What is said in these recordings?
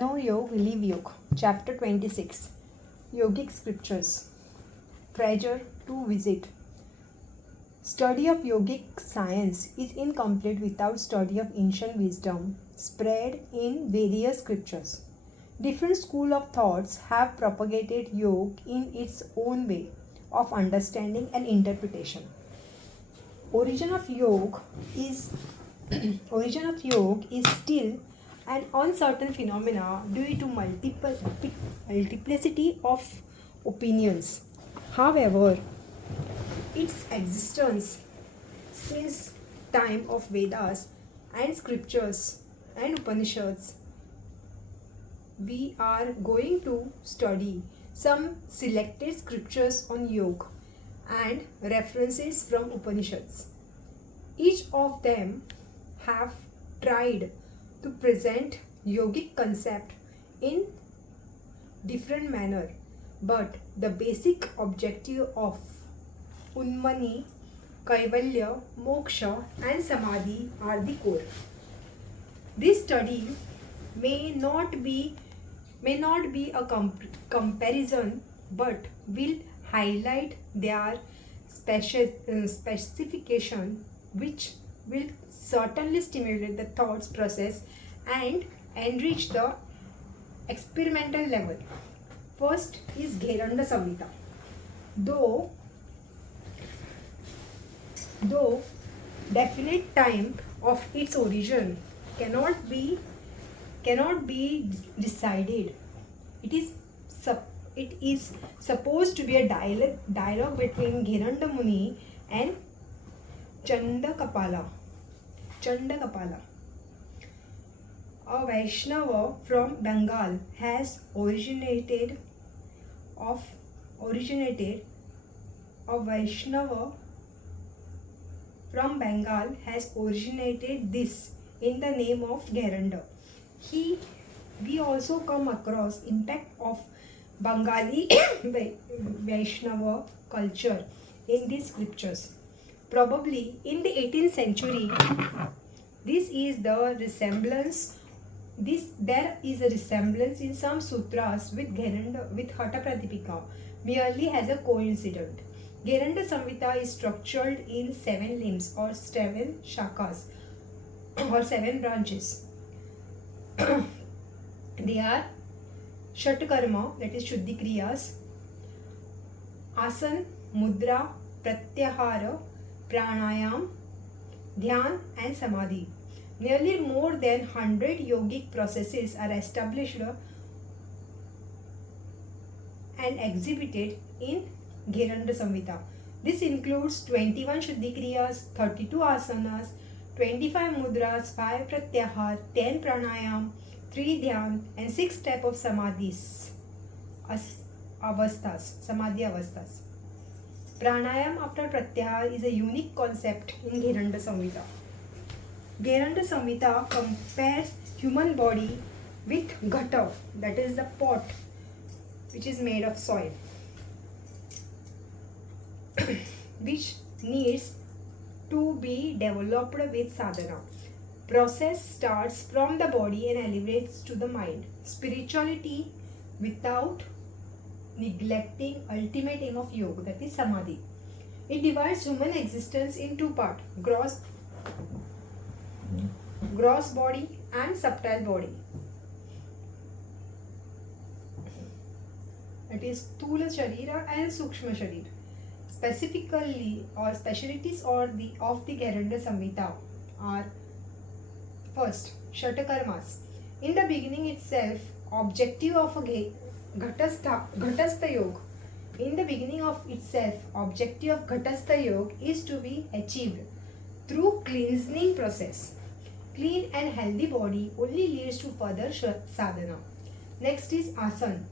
No Yog, Live Yog, Chapter 26 Yogic Scriptures. Treasure to visit. Study of yogic science is incomplete without study of ancient wisdom spread in various scriptures. Different schools of thoughts have propagated yoga in its own way of understanding and interpretation. Origin of yoga is origin of yoga is still an uncertain phenomena due to multiplicity of opinions. However, its existence since time of Vedas and scriptures and Upanishads, we are going to study some selected scriptures on yoga and references from Upanishads. Each of them have tried to present yogic concept in different manner, but the basic objective of Unmani, Kaivalya, Moksha and Samadhi are the core. This study may not be a comparison, but will highlight their specification, which will certainly stimulate the thoughts process and enrich the experimental level. First is Gheranda Samhita. Though definite time of its origin cannot be decided, it is supposed to be a dialogue between Gheranda Muni and Chandakapala. A Vaishnava from Bengal has originated. A Vaishnava from Bengal has originated this in the name of Gheranda. We also come across impact of Bengali Vaishnava culture in these scriptures. Probably in the 18th century, there is a resemblance in some sutras with Gheranda with Hata Pradipika merely as a coincidence. Gheranda Samhita is structured in 7 limbs or 7 shakas or 7 branches. They are Shatkarma, that is Shuddhi Kriyas, Asan, Mudra, Pratyahara, Pranayam, Dhyan and Samadhi. Nearly more than 100 yogic processes are established and exhibited in Gheranda Samhita. This includes 21 Shuddhi Kriyas, 32 asanas, 25 mudras, 5 pratyahar, 10 pranayam, 3 dhyan and 6 types of samadhis. Samadhi avasthas. Pranayam after pratyahar is a unique concept in Gheranda Samhita. Gheranda Samhita compares human body with ghata, that is the pot which is made of soil, which needs to be developed with sadhana. Process starts from the body and elevates to the mind. Spirituality without neglecting ultimate aim of yoga, that is samadhi. It divides human existence in 2 parts: gross body and subtle body. That is Sthula Sharira and Sukshma Sharira. Specifically or specialties of the Gheranda Samhita are: first, Shatakarmas. In the beginning itself, objective of a Ghatastha Yoga. In the beginning of itself, objective of Ghatastha Yoga is to be achieved through cleansing process. Clean and healthy body only leads to further sadhana. Next is Asan.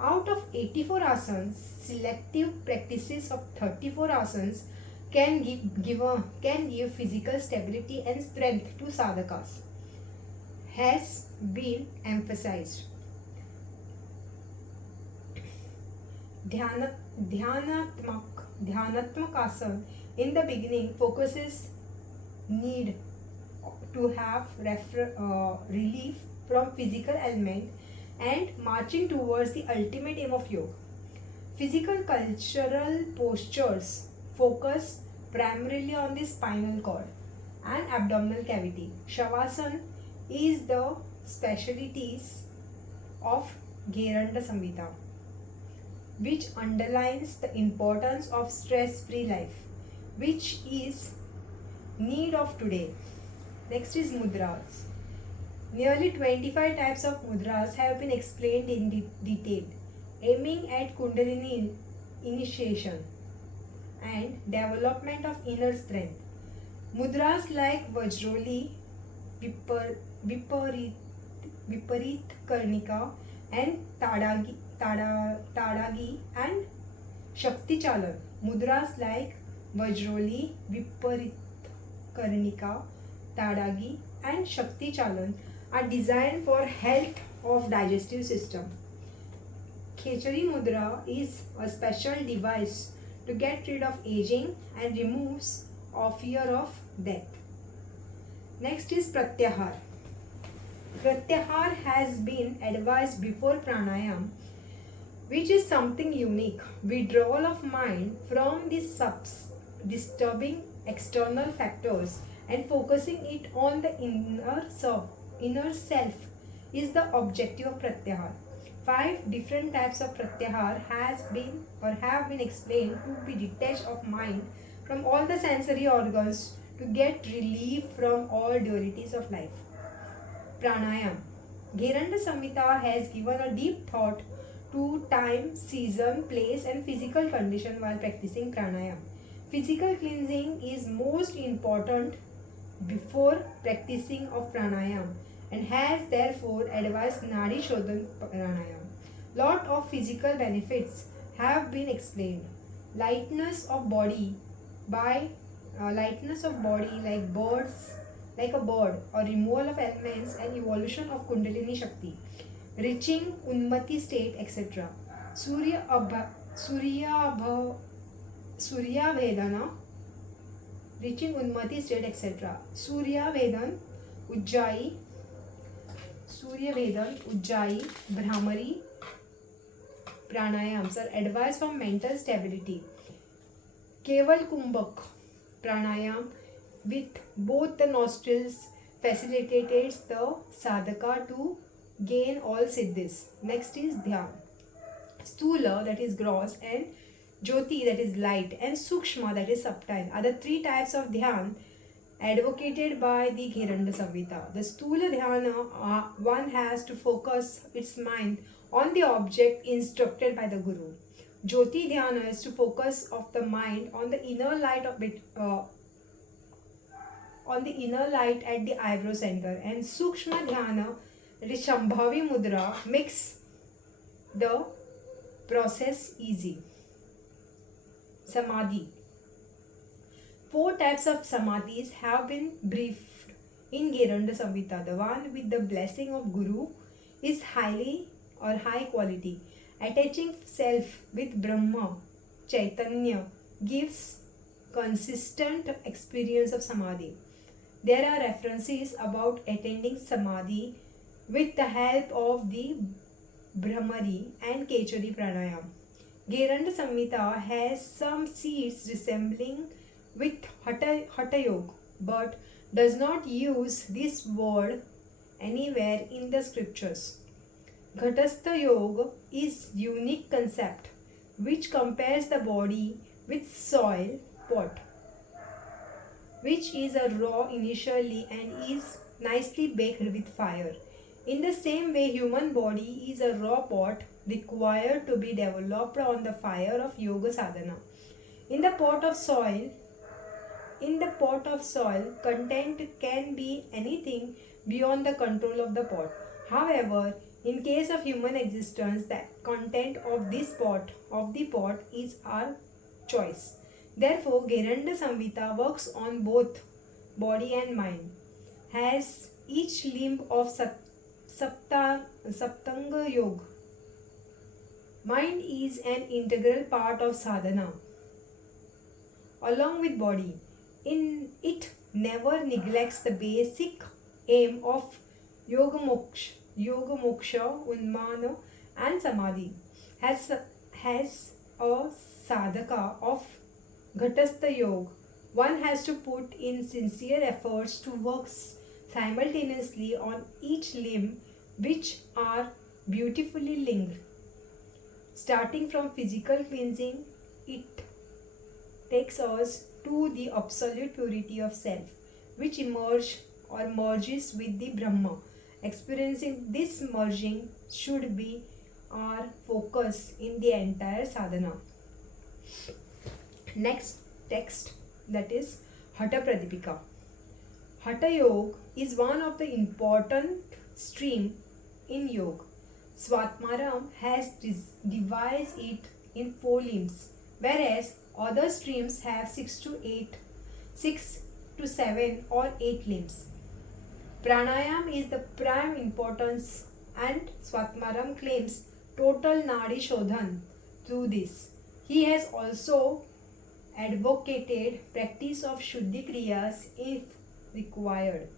Out of 84 asanas, selective practices of 34 asanas can give physical stability and strength to sadhakas. Has been emphasized. Dhyanatmak asana in the beginning focuses need to have relief from physical element and marching towards the ultimate aim of yoga. Physical cultural postures focus primarily on the spinal cord and abdominal cavity. Shavasana is the specialties of Gheranda Samhita, which underlines the importance of stress-free life, which is need of today. Next is mudras. Nearly 25 types of mudras have been explained in detail, aiming at Kundalini initiation and development of inner strength. Mudras like Vajroli, Viparit Karnika and Tadagi and Shakti Chalan. Mudras like Vajroli, Viparit Karnika, Tadagi and Shakti Chalan are designed for health of digestive system. Khechari Mudra is a special device to get rid of aging and removes a fear of death. Next is Pratyahar. Pratyahar has been advised before pranayam, which is something unique. Withdrawal of mind from the disturbing external factors and focusing it on the inner self is the objective of Pratyahar. 5 different types of Pratyahar have been explained to be detached of mind from all the sensory organs to get relief from all dualities of life. Pranayam. Gheranda Samhita has given a deep thought to time, season, place and physical condition while practicing pranayam. Physical cleansing is most important before practicing of pranayam and has therefore advised Nadi Shodhan pranayam. Lot of physical benefits have been explained. Lightness of body like a bird, or removal of elements and evolution of Kundalini Shakti, reaching Unmati state, etc. Surya Vedana, reaching Unmati state, etc. Surya Vedan, Ujjayi, Brahmari pranayams are advised for mental stability. Keval Kumbhak pranayam with both the nostrils facilitates the sadhaka to gain all siddhis. Next is Dhyan. Stula, that is gross, and Jyoti, that is light, and Sukshma, that is subtle, are the 3 types of Dhyan advocated by the Gheranda Samhita. The Stula Dhyana, one has to focus its mind on the object instructed by the Guru. Jyoti Dhyana is to focus of the mind on the inner light of it, on the inner light at the eyebrow center, and Sukshma Dhyana, that is Shambhavi Mudra, makes the process easy. Samadhi. 4 types of samadhis have been briefed in Gheranda Samhita. The one with the blessing of Guru is high quality. Attaching self with Brahma, Chaitanya gives consistent experience of samadhi. There are references about attending samadhi with the help of the Brahmari and Khechari pranayam. Gheranda Samhita has some seeds resembling with Hatha Yoga, but does not use this word anywhere in the scriptures. Ghatastha Yoga is unique concept which compares the body with soil pot, which is a raw initially and is nicely baked with fire. In the same way, human body is a raw pot required to be developed on the fire of yoga sadhana. In the pot of soil, content can be anything beyond the control of the pot. However, in case of human existence, the content of the pot is our choice. Therefore, Gheranda Samhita works on both body and mind. Has each limb of Saptanga Yoga. Mind is an integral part of sadhana along with body. It never neglects the basic aim of Yoga Moksha, Unmana, and Samadhi. Has a sadhaka of Ghatastha Yoga, one has to put in sincere efforts to work simultaneously on each limb, which are beautifully linked. Starting from physical cleansing, it takes us to the absolute purity of self, which merges with the Brahma. Experiencing this merging should be our focus in the entire sadhana. Next text, that is Hatha Pradipika. Hatha Yoga is one of the important stream in yoga. Swatmaram has divided it in 4 limbs, whereas other streams have 6 to 7 or 8 limbs. Pranayam is the prime importance, and Swatmaram claims total Nadi Shodhan through this. He has also advocated practice of Shuddhi Kriyas if required.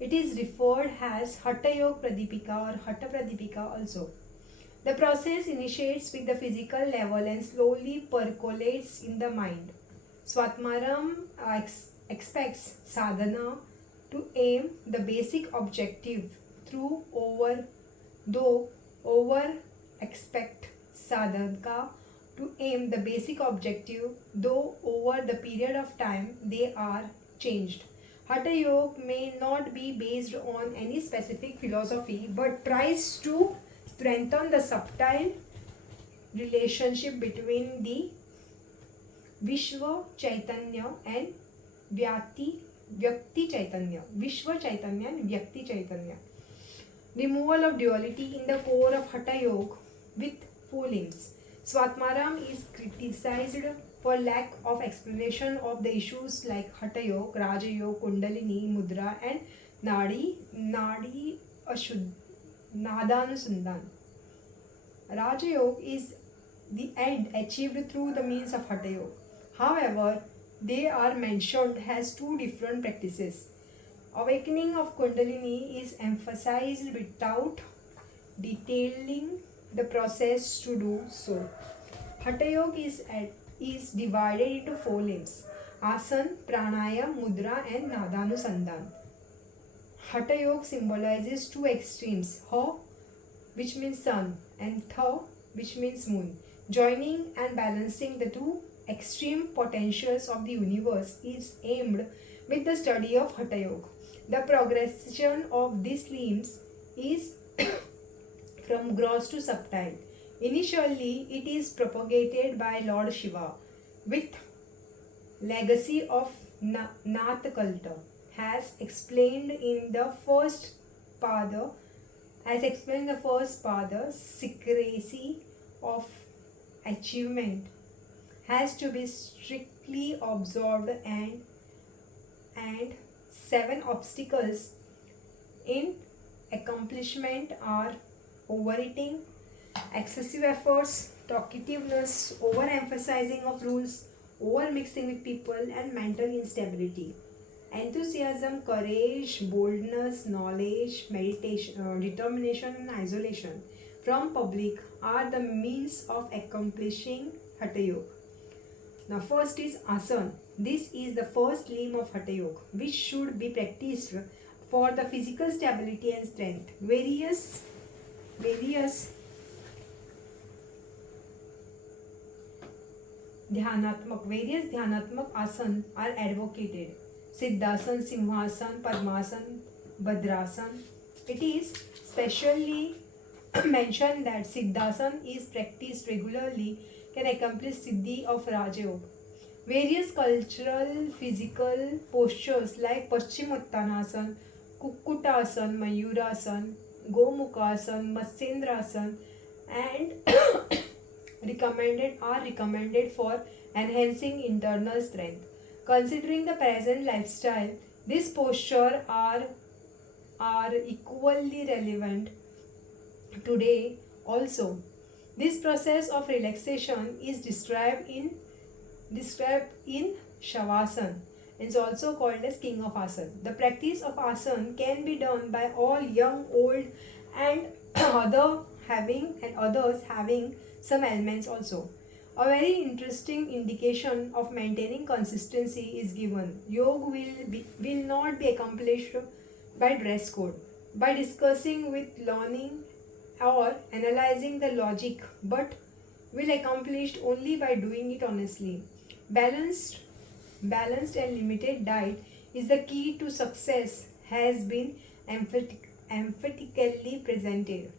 It is referred as Hatha Yoga Pradipika or Hatha Pradipika also. The process initiates with the physical level and slowly percolates in the mind. Swatmaram expects sadhana to aim the basic objective though over expect sadhaka to aim the basic objective, though over the period of time they are changed. Hatha Yoga may not be based on any specific philosophy but tries to strengthen the subtle relationship between the Vishwa Chaitanya and Vyakti Chaitanya. Vishwa Chaitanya and Vyakti Chaitanya. Removal of duality in the core of Hatha Yoga with 4 limbs. Swatmaram is criticized for lack of explanation of the issues like Hatha Yoga, Raja Yoga, Kundalini, Mudra, and Nadi Nadanusundhan. Raja Yoga is the end achieved through the means of Hatha Yoga. However, they are mentioned as 2 different practices. Awakening of Kundalini is emphasized without detailing the process to do so. Hatha Yoga is divided into 4 limbs: Asana, Pranayama, Mudra, and Nadanusandhan. Hatha Yoga symbolizes 2 extremes: Ha, which means sun, and Tha, which means moon. Joining and balancing the 2 extreme potentials of the universe is aimed with the study of Hatha Yoga. The progression of these limbs is from gross to subtle. Initially, it is propagated by Lord Shiva with legacy of Nath Kalta, as explained in the first pada, secrecy of achievement has to be strictly observed, and 7 obstacles in accomplishment are overeating, excessive efforts, talkativeness, overemphasizing of rules, overmixing with people, and mental instability. Enthusiasm, courage, boldness, knowledge, meditation, determination, and isolation from public are the means of accomplishing Hatha Yoga. Now first is asana. This is the first limb of Hatha Yoga, which should be practiced for the physical stability and strength. Various dhyanatmak asana are advocated: Siddhasan, Simhasan, Padmasan, Bhadrasan. It is specially mentioned that Siddhasan is practiced regularly can accomplish Siddhi of Raja Yoga. Various cultural physical postures like Paschimottanasana, Kukkutasana, Mayurasana, Gomukasana, Matsendrasana and recommended for enhancing internal strength. Considering the present lifestyle, these postures are equally relevant today also. This process of relaxation is described in Shavasana. is also called as king of asana. The practice of asana can be done by all young, old, and others having some ailments also. A very interesting indication of maintaining consistency is given. Yoga will not be accomplished by dress code, by discussing with learning or analyzing the logic, but will accomplished only by doing it honestly. Balanced, balanced and limited diet is the key to success has been emphatically presented.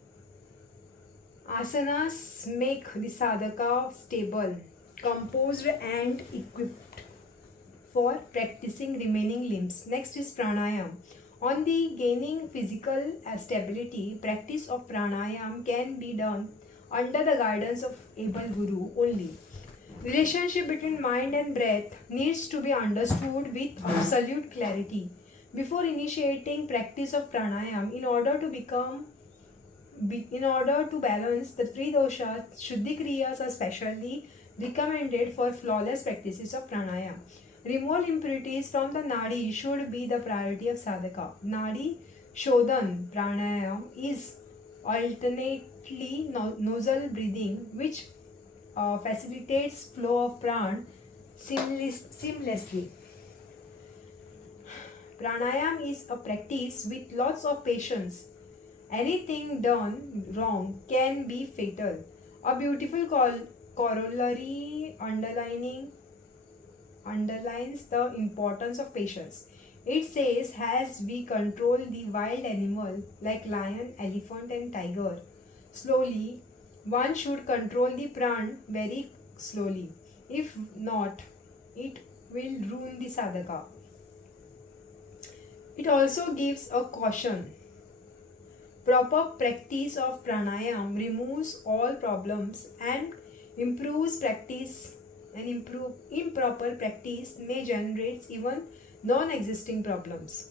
Asanas make the sadhaka stable, composed and equipped for practicing remaining limbs. Next is pranayam. On the gaining physical stability, practice of pranayam can be done under the guidance of able guru only. Relationship between mind and breath needs to be understood with absolute clarity. Before initiating practice of pranayam, in order to balance the three doshas, Shuddhi Kriyas are specially recommended for flawless practices of pranayam. Remove impurities from the nadi should be the priority of sadhaka. Nadi Shodhan pranayam is alternately nostril breathing, which facilitates flow of pran seamlessly. Pranayam is a practice with lots of patience. Anything done wrong can be fatal. A beautiful corollary underlines the importance of patience. It says, as we control the wild animal like lion, elephant, and tiger slowly, one should control the pran very slowly. If not, it will ruin the sadhaka. It also gives a caution. Proper practice of pranayam removes all problems and improves practice improper practice may generate even non-existing problems.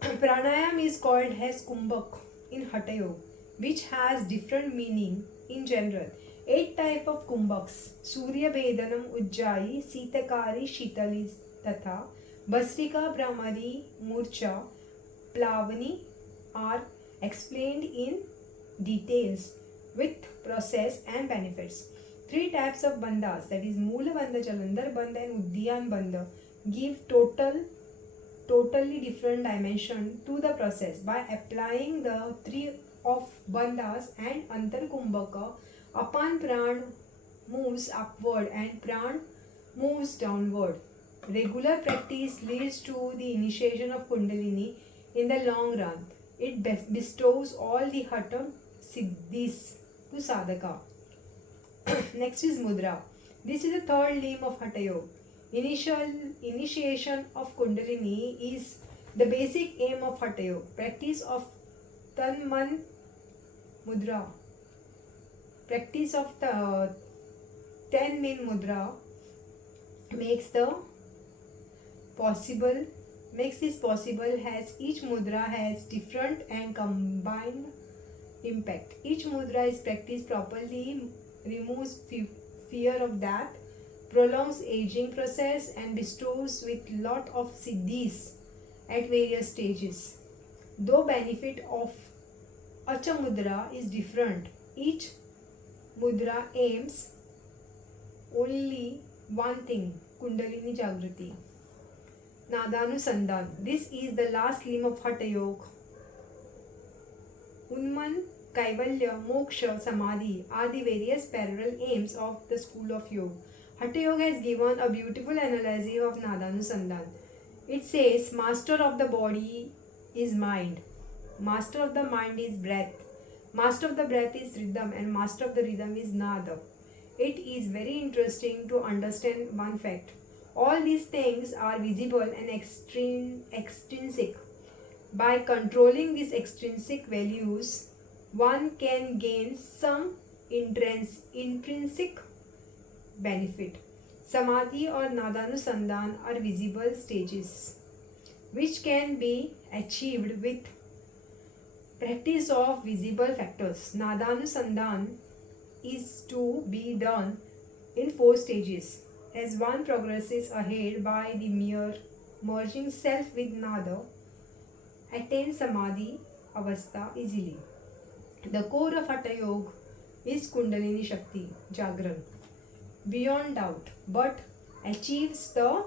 Pranayam is called as kumbhak in Hatha Yoga, which has different meaning in general. 8 type of kumbhaks: Surya Bhedanam Ujjayi, Sitakari Shitali Tatha, Bhastrika Brahmari Murcha, Plavani are explained in details with process and benefits. 3 types of bandhas, that is Moola Bandha, Jalandhar Bandha and Uddiyana Bandha, give totally different dimension to the process. By applying the 3 of bandhas and Antar Kumbhaka, upon pran moves upward and pran moves downward. Regular practice leads to the initiation of Kundalini in the long run. It bestows all the Hatha Siddhis to sadhaka. Next is Mudra. This is the third limb of Hatha Yoga. Initiation of Kundalini is the basic aim of Hatha Yoga. Practice of Tan Man Mudra. Practice of the 10 Min Mudra makes this possible as each mudra has different and combined impact. Each mudra is practiced properly, removes fear of death, prolongs aging process and bestows with lot of siddhis at various stages. Though benefit of Acha mudra is different, each mudra aims only one thing, Kundalini Jagrati. Nadhanusandhan. This is the last limb of Hatha Yoga. Unman, Kaivalya, Moksha, Samadhi are the various parallel aims of the school of yoga. Hatha Yoga has given a beautiful analysis of Nadhanusandhan. It says, master of the body is mind, master of the mind is breath, master of the breath is rhythm, and master of the rhythm is Nada. It is very interesting to understand one fact. All these things are visible and extrinsic. By controlling these extrinsic values, one can gain some intrinsic benefit. Samadhi or Nadhanusandhan are visible stages which can be achieved with practice of visible factors. Nadhanusandhan is to be done in 4 stages. as one progresses ahead by the mere merging self with another, attain samadhi avastha easily. The core of Hatha Yoga is Kundalini Shakti, Jagran, beyond doubt, but achieves the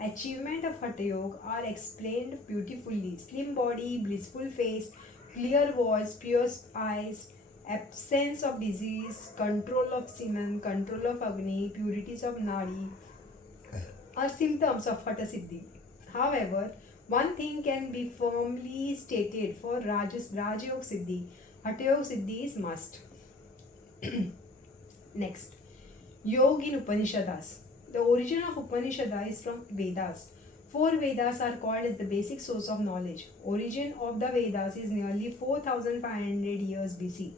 achievement of Hatha Yoga are explained beautifully. Slim body, blissful face, clear voice, pure eyes, absence of disease, control of semen, control of Agni, purities of Nadi are symptoms of Hatha Siddhi. However, one thing can be firmly stated for Raja Yoga Siddhi. Hatha Yoga Siddhi is must. Next, Yoga in Upanishads. The origin of Upanishad is from Vedas. Four Vedas are called as the basic source of knowledge. Origin of the Vedas is nearly 4500 years BC.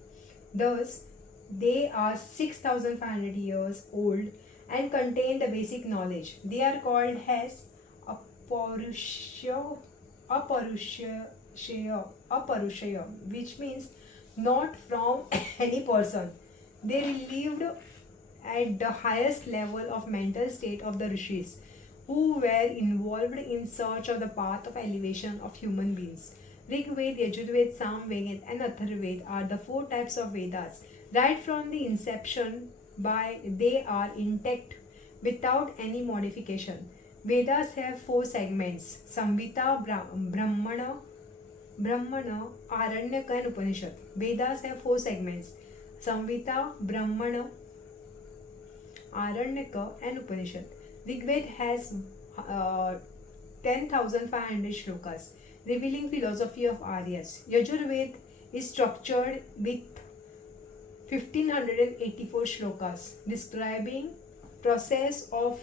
Thus, they are 6500 years old and contain the basic knowledge. They are called as aparushaya, which means not from any person. They lived at the highest level of mental state of the rishis, who were involved in search of the path of elevation of human beings. Rig Veda, Yajurveda, Samveda, and Atharvaveda are the four types of Vedas. Right from the inception, they are intact without any modification. Vedas have four segments: Samhita, Brahmana, Aranyaka, and Upanishad. Vedas have four segments: Samhita, Brahmana, Aranyaka, and Upanishad. Rigveda has 10,500 shlokas, revealing philosophy of Aryas. Yajurveda is structured with 1584 shlokas, describing process of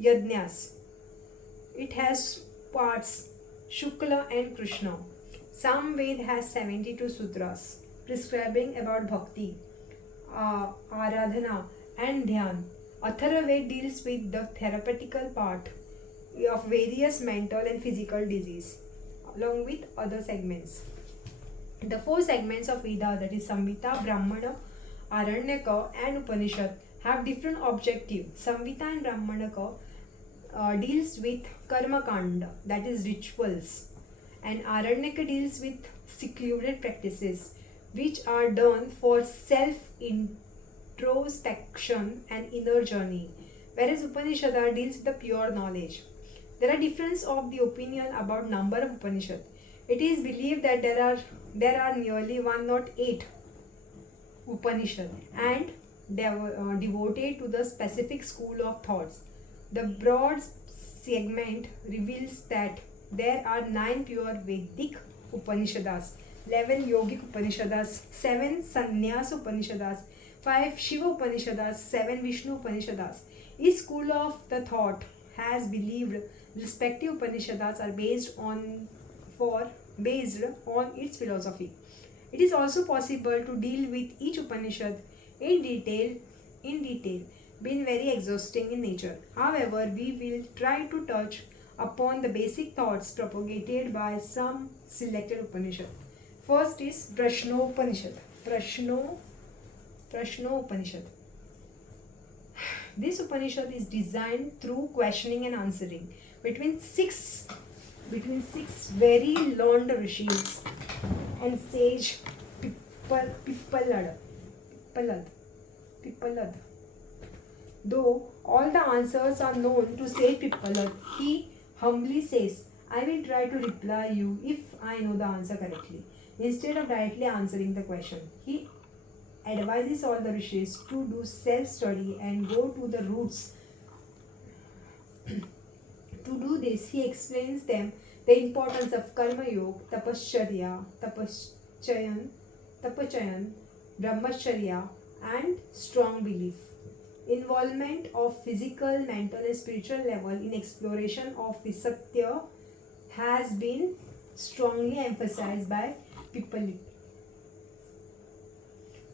yajnas. It has parts Shukla and Krishna. Samveda has 72 sutras, prescribing about bhakti, aradhana, and dhyan. Atharvaveda deals with the therapeutical part of various mental and physical disease, along with other segments. The four segments of Vedas, that is Samhita, Brahmana, Aranyaka, and Upanishad, have different objectives. Samhita and Brahmanaka deals with karma kanda, that is rituals, and Aranyaka deals with secluded practices which are done for self introspection and inner journey, whereas Upanishad deals with the pure knowledge. There are difference of the opinion about number of Upanishad. It is believed that there are nearly 108 Upanishad and devoted to the specific school of thoughts. The broad segment reveals that there are 9 pure Vedic Upanishads, 11 Yogic Upanishads, 7 Sannyas Upanishads, 5 Shiva Upanishads, 7 Vishnu Upanishads. Each school of the thought has believed respective Upanishads are based on its philosophy. It is also possible to deal with each Upanishad in detail, being very exhausting in nature. However, we will try to touch upon the basic thoughts propagated by some selected Upanishad. First is Prashnopanishad. Prashnopanishad. This Upanishad is designed through questioning and answering between six very learned rishis and sage Pippalad. Though all the answers are known to sage Pippalad, he humbly says, I will try to reply you if I know the answer correctly. Instead of directly answering the question, he advises all the rishis to do self-study and go to the roots. To do this, he explains them the importance of karma yoga, tapaschayan, brahmacharya, and strong belief. Involvement of physical, mental, and spiritual level in exploration of the Satya has been strongly emphasized by Pippali.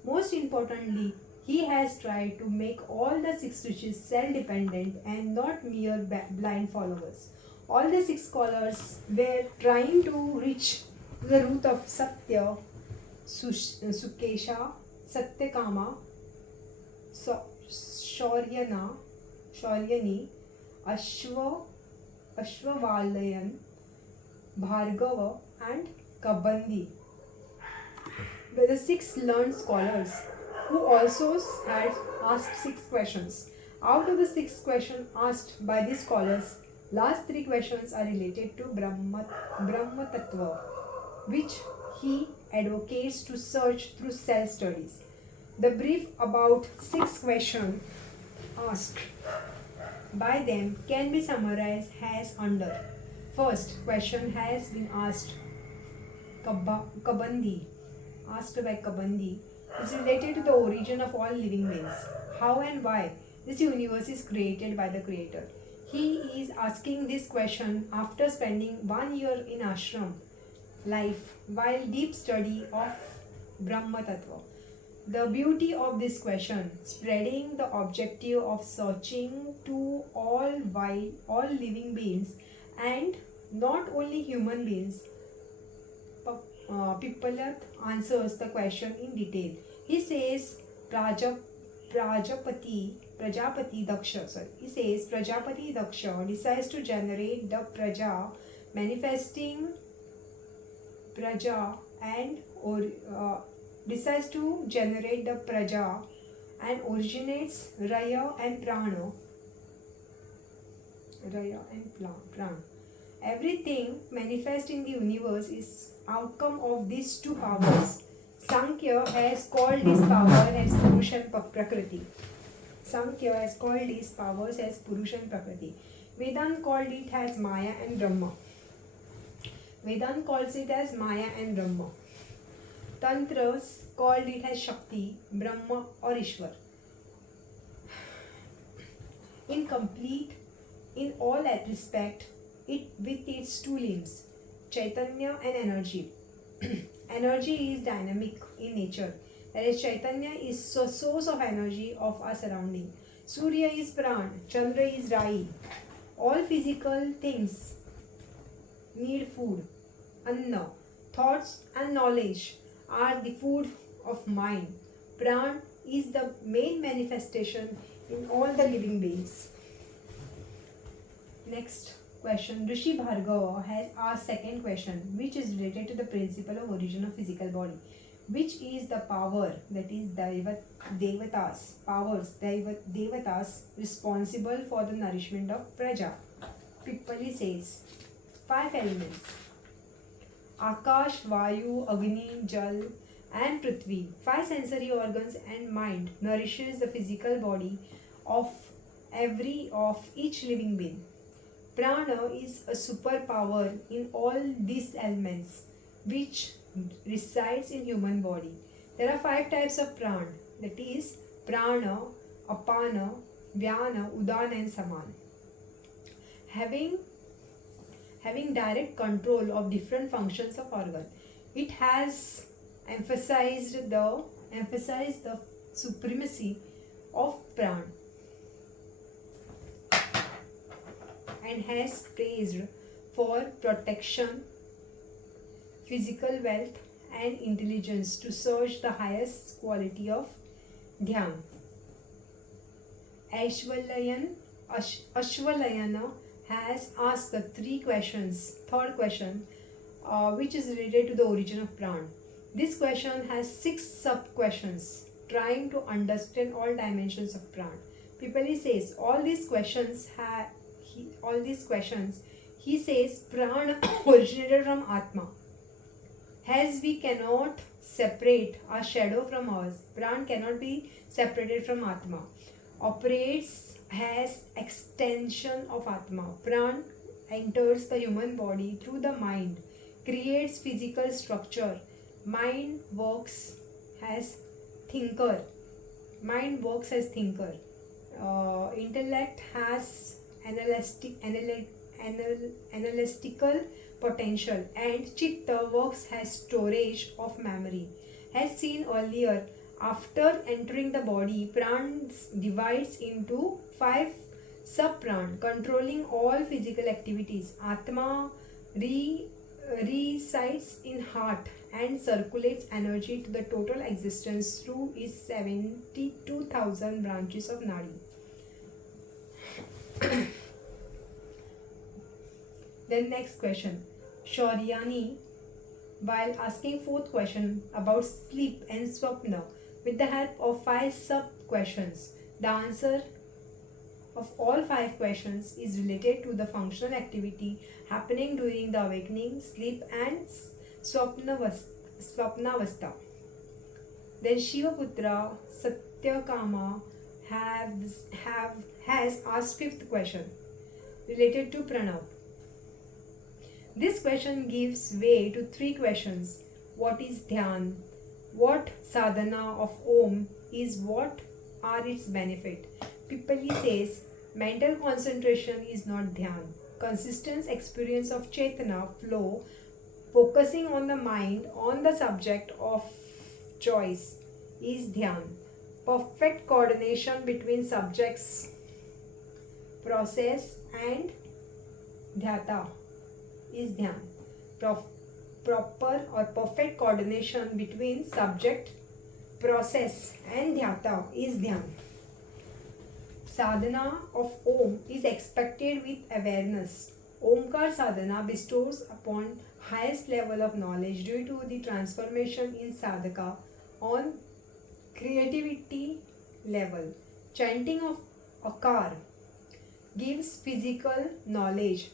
Most importantly, he has tried to make all the 6 rishis self-dependent and not mere blind followers. All the 6 scholars were trying to reach the root of Satya, Sukesha, Satyakama, शौर्यना शौर्यनी Ashwavalayan, Bhargava, and Kabandi were the six learned scholars who also had asked six questions. Out of the six questions asked by these scholars, last three questions are related to Brahma Tattva, which he advocates to search through self studies. The brief about six questions asked by them can be summarized as under. First question has been asked Kabandi, asked by Kabandi, is related to the origin of all living beings. How and why this universe is created by the Creator. He is asking this question after spending 1 year in ashram life while deep study of Brahma Tattva. The beauty of this question, spreading the objective of searching to all living beings and not only human beings. Pippalath answers the question in detail. He says Prajapati Daksha decides to generate the Praja, manifesting Praja decides to generate the Praja and originates Raya and Prana. Everything manifest in the universe is outcome of these two powers. Sankhya has called this power as Purusha and Prakriti. Sankhya has called these powers as Purusha and Prakriti. Vedanta called it as Maya and Brahma. Vedanta calls it as Maya and Brahma. Tantras called it as Shakti, Brahma or Ishwar. In all respect, it with its two limbs, Chaitanya and energy. Energy is dynamic in nature, whereas Chaitanya is the source of energy of our surrounding. Surya is Pran, Chandra is Rai. All physical things need food. Anna, thoughts and knowledge are the food of mind. Pran is the main manifestation in all the living beings. Next question. Rishi Bhargava has asked second question, which is related to the principle of origin of physical body. Which is the power, that is Devatas responsible for the nourishment of Praja? Pippali says, 5 elements. Akash, Vayu, Agni, Jal and Prithvi, 5 sensory organs and mind nourishes the physical body of each living being. Prana is a superpower in all these elements which resides in human body. There are 5 types of prana, that is prana, apana, vyana, udana and saman. Having direct control of different functions of organ, it has emphasized the supremacy of prana and has praised for protection, physical wealth and intelligence to search the highest quality of dhyan. Ashwalayana has asked the 3 questions. Third question, which is related to the origin of pran. This question has 6 sub questions trying to understand all dimensions of pran. Pippali says all these questions he says pran originated from Atma. As we cannot separate our shadow from us, pran cannot be separated from Atma. Operates as extension of Atma. Pran enters the human body through the mind, creates physical structure. Mind works as thinker. Intellect has analytical potential, and chitta works as storage of memory. As seen earlier, after entering the body, pran divides into 5 sub-pran controlling all physical activities. Atma resides in heart and circulates energy to the total existence through its 72,000 branches of nadi. Then next question. Shauryani, while asking fourth question about sleep and swapna, with the help of 5 sub questions, the answer of all 5 questions is related to the functional activity happening during the awakening, sleep and swapnavastha. Then Shivaputra Satyakama has asked 5th question related to Pranav. This question gives way to 3 questions. What is Dhyan? What sadhana of Om is? What are its benefit? Pipali says, mental concentration is not Dhyan. Consistent experience of Chetana flow, focusing on the mind, on the subject of choice, is Dhyan. Perfect coordination between subjects, process and dhyata is Dhyan. Proper or perfect coordination between subject, process and dhyata is Dhyan. Sadhana of Om is expected with awareness. Omkar sadhana bestows upon highest level of knowledge due to the transformation in sadhaka on creativity level. Chanting of Akar gives physical knowledge.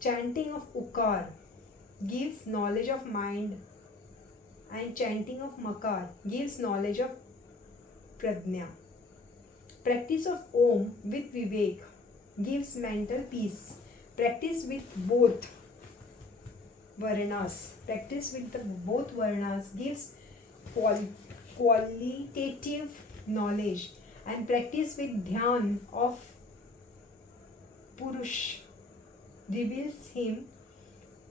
Chanting of Ukar gives knowledge of mind, and chanting of Makar gives knowledge of Pradnya. Practice of Om with Vivek gives mental peace. Practice with both Varnas gives qualitative knowledge, and practice with Dhyan of Purush reveals him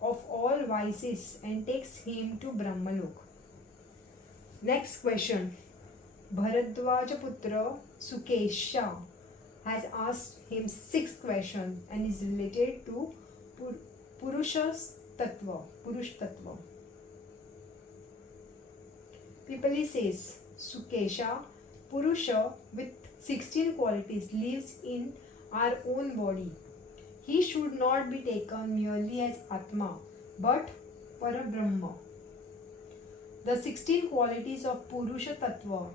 of all vices and takes him to Brahmalok. Next question. Bharadwaja Putra Sukesha has asked him 6th question and is related to Purush Tattva. Pipali says, Sukesha, Purusha with 16 qualities lives in our own body. He should not be taken merely as Atma, but Parabrahma. The 16 qualities of Purusha Tattva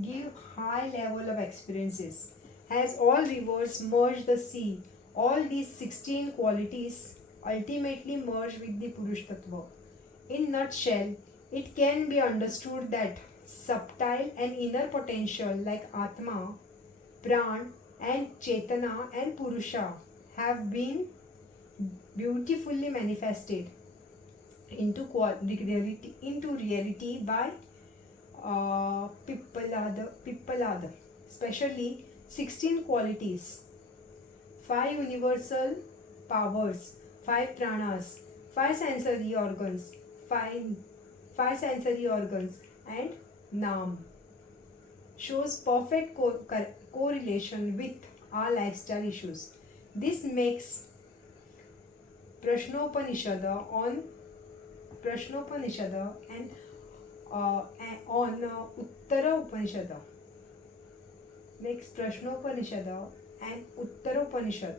give high level of experiences. As all rivers merge the sea, all these 16 qualities ultimately merge with the Purush Tattva. In nutshell, it can be understood that subtle and inner potential like Atma, Pran and Chetana and Purusha have been beautifully manifested into reality by Pippalada, especially 16 qualities, 5 universal powers, 5 pranas, 5 sensory organs, 5 sensory organs and Nam shows perfect correlation with our lifestyle issues. This makes Prashnopanishada and on Uttara Upanishad. Next, Prashnopanishada and Uttara Upanishad,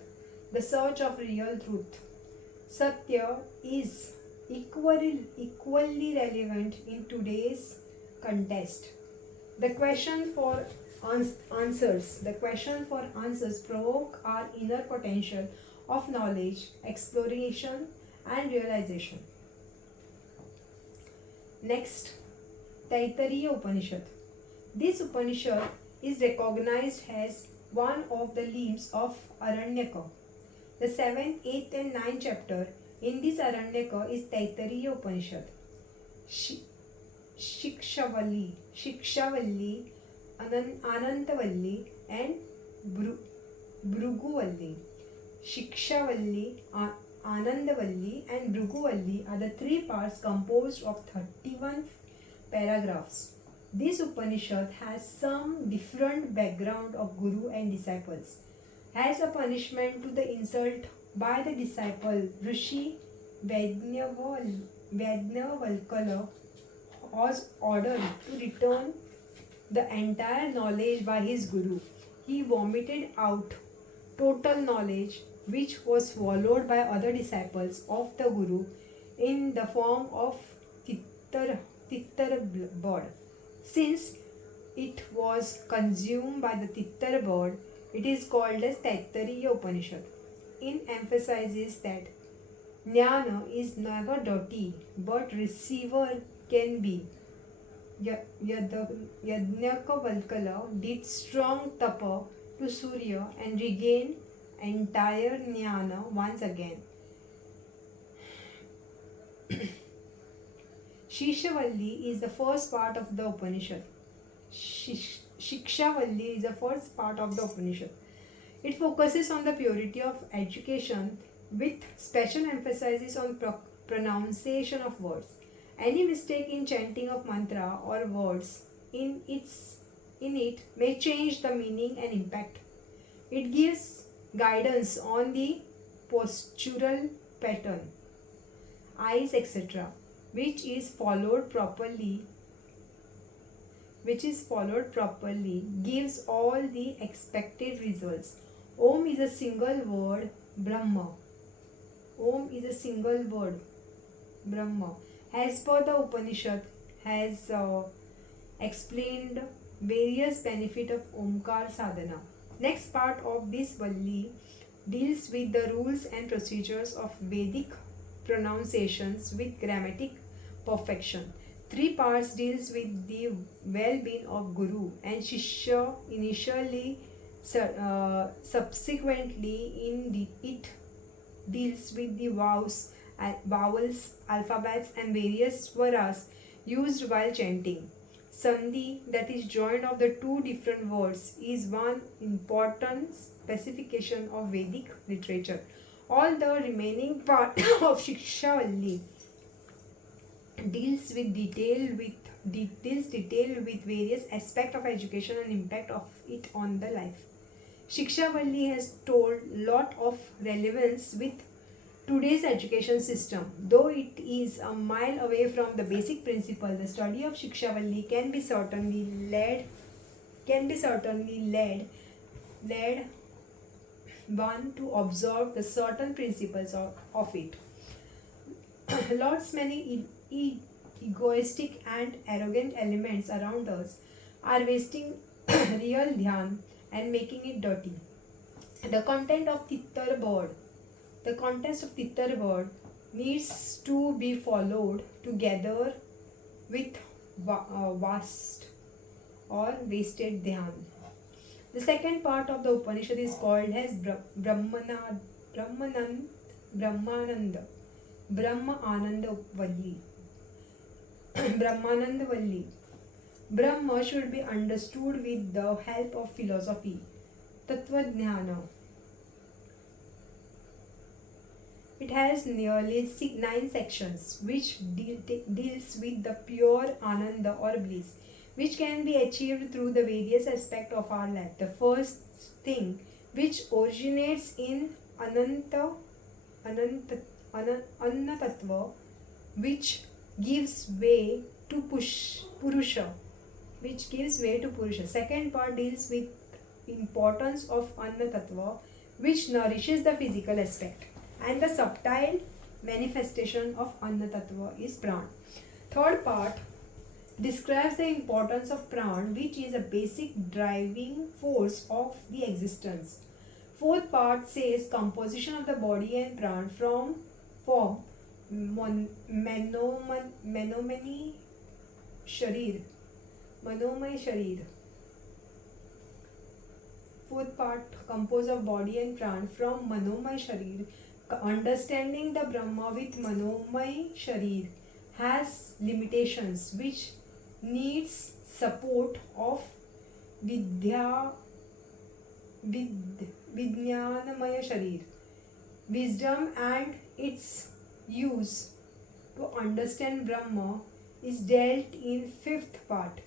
the search of real truth. Satya is equally relevant in today's contest. The question for answers provoke our inner potential of knowledge, exploration and realization. Next, Taittiriya Upanishad. This Upanishad is recognized as one of the limbs of Aranyaka. The 7th, 8th and 9th chapter in this Aranyaka is Taittiriya Upanishad. Shikshavalli, Anantavalli and Bhruguvalli. Shikshavalli, Anandavalli and Bhruguvalli are the 3 parts composed of 31 paragraphs. This Upanishad has some different background of Guru and disciples. As a punishment to the insult by the disciple, Rishi Vaidyanava Yajnavalkya was ordered to return the entire knowledge by his guru. He vomited out total knowledge, which was swallowed by other disciples of the guru in the form of tittar, tittar bird. Since it was consumed by the tittar bird, it is called as Taittiriya Upanishad. It emphasizes that jnana is never dirty, but receiver can be. Yajnavalkya did strong tapa to Surya and regained entire jnana once again. Shishavalli is the first part of the Upanishad. Shikshavalli is the first part of the Upanishad. It focuses on the purity of education with special emphasis on pronunciation of words. Any mistake in chanting of mantra or words in it may change the meaning and impact. It gives guidance on the postural pattern, eyes, etc., which is followed properly, gives all the expected results. Om is a single word, Brahma. Om is a single word, Brahma. As per the Upanishad has explained various benefits of Omkar sadhana. Next part of this Valli deals with the rules and procedures of Vedic pronunciations with grammatic perfection. 3 parts deals with the well-being of Guru and Shishya initially, subsequently it deals with the vowels, alphabets and various swaras used while chanting. Sandhi, that is joint of the two different words, is one important specification of Vedic literature. All the remaining part of Shikshavalli deals detail with various aspects of education and impact of it on the life. Shikshavalli has told lot of relevance with today's education system. Though it is a mile away from the basic principle, the study of Shikshavalli can be certainly led one to observe the certain principles of it. Lots many egoistic and arrogant elements around us are wasting real dhyan and making it dirty. The content of Tittar bird needs to be followed together with vast or wasted dhyan. The second part of the Upanishad is called as Brahmananda Valli. Brahmananda Valli. Brahma should be understood with the help of philosophy, Tattvajnana. It has nearly 9 sections which deals with the pure Ananda or bliss, which can be achieved through the various aspects of our life. The first thing, which originates in Annatattva, which gives way to Purusha. Second part deals with importance of Annatattva, which nourishes the physical aspect. And the subtle manifestation of Annatattva is Pran. Third part describes the importance of Pran, which is a basic driving force of the existence. Fourth part says composition of the body and Pran form Manomay Sharir. Fourth part composed of body and Pran from Manomay Sharir. Understanding the Brahma with Manomay Sharir has limitations which needs support of Vijnanamaya Sharir. Wisdom and its use to understand Brahma is dealt in fifth part.